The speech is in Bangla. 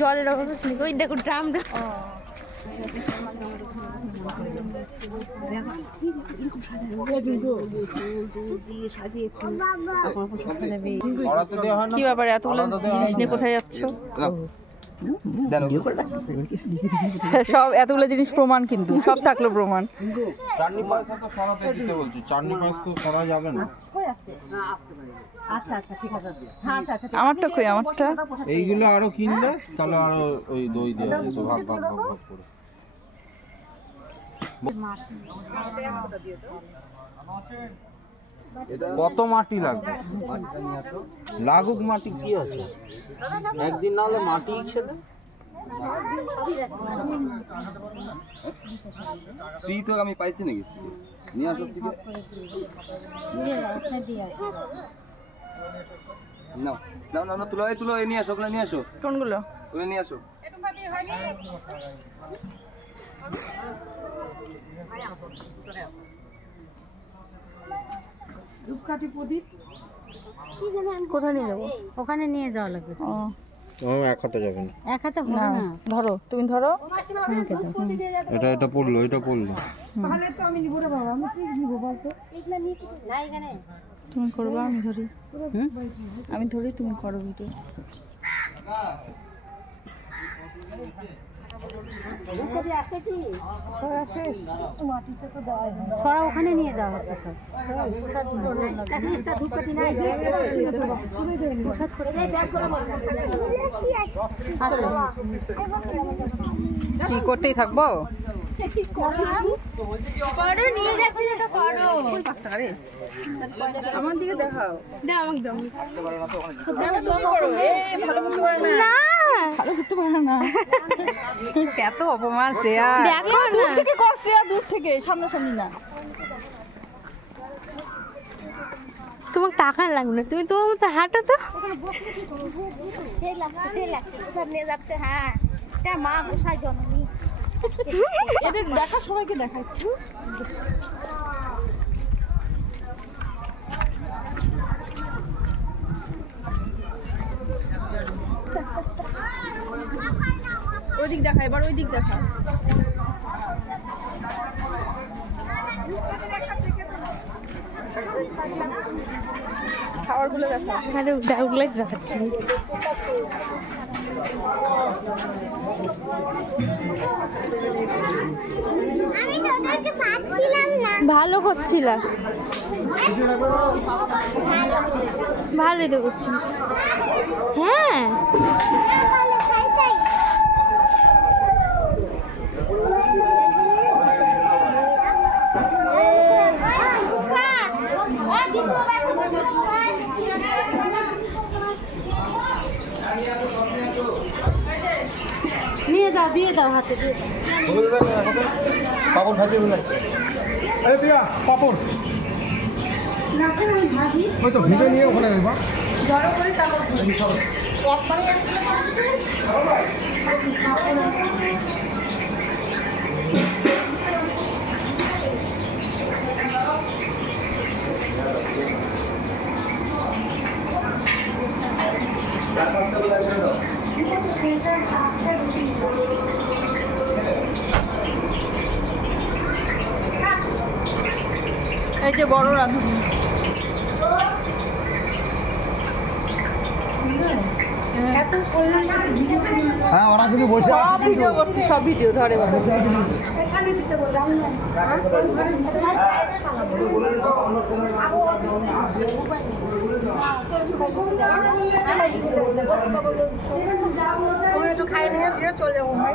জলের অভাব শুনি, ওই দেখো ড্রামটা। কি ব্যাপার এতগুলো জিনিস নিয়ে কোথায় যাচ্ছ? সব এতগুলো জিনিস প্রমাণ, কিন্তু সব থাকলো প্রমাণ। চাটনি পায়েসটা তো সরাতে দিতে বলছি, চাটনি পায়েস তো সরা যাবে না। আচ্ছা আচ্ছা ঠিক আছে। আমারটা কই? আমারটা এইগুলো আরো কিনলে তাহলে আরো ওই দই দেওয়া যেত ভাগ ভাগ ভাগ ভাগ করে। কত মাটি লাগবে? লাগুক মাটি, কি আছে, একদিন না হলে মাটি ছেলে। শ্রী তো আমি পাইছি নাকি? নিয়ে আসো শ্রী। না না না না, তুলো তুলো নিয়ে আসো, ওগুলো নিয়ে আসো। কোনগুলো? ওগুলো নিয়ে আসো। ধূপকাঠি প্রদীপ কোথায় নিয়ে যাবো? ওখানে নিয়ে যাওয়া লাগবে। এক হাতে যাবে না, এক হাতে হবে না। ধরো, তুমি ধরো। এটা এটা পড়লো, এটা পড়লো। তাহলে তো আমি নিব রে বাবা, আমি কি নিব বলতো? এগুলা নিয়ে না এখানে তুমি করবা, আমি ধরি। আমি ধরি, তুমি করো ভিডিও। সরা ওখানে নিয়ে যাওয়া হচ্ছে সব। কি করতেই থাকবো? আমার দিকে দেখাও। ভালো করতে পারে না। এত অপমান শ্রেয়া। দূর থেকে কর শ্রেয়া, দূর থেকে, সামনাসামনি না। তোমার টাকা লাগবে না, তুমি তোমার মতো হাঁটো তো। নিয়ে যাচ্ছে। হ্যাঁ, এটা মা গোসাই জননী। এদের দেখা সবাইকে দেখা একটু। ওই দিক দেখা, এবার ওই দিক দেখা। খাবারগুলো দেখা, এখানে ব্যাগগুলোই দেখাচ্ছি। ভালো করছিলাম, ভালোই তো করছিস। হ্যাঁ নিয়ে যাও, দিয়ে দাও, হাতে দিয়ে দাও। পাপড় ভাজি হয়ে যাচ্ছে। এই প্রিয়া, পাপড় ভাজি ওই তো ভিজে নিয়ে ওখানে রাখবা। জড়ো করে তারপর এই যে বড় রাঁধুনি। হ্যাঁ, ওরা কিন্তু বসে সব ভিডিও করছি, সব ভিডিও ধরে বাবা। একটু খাই নিয়ে দিয়ে চলে যাবো ভাই।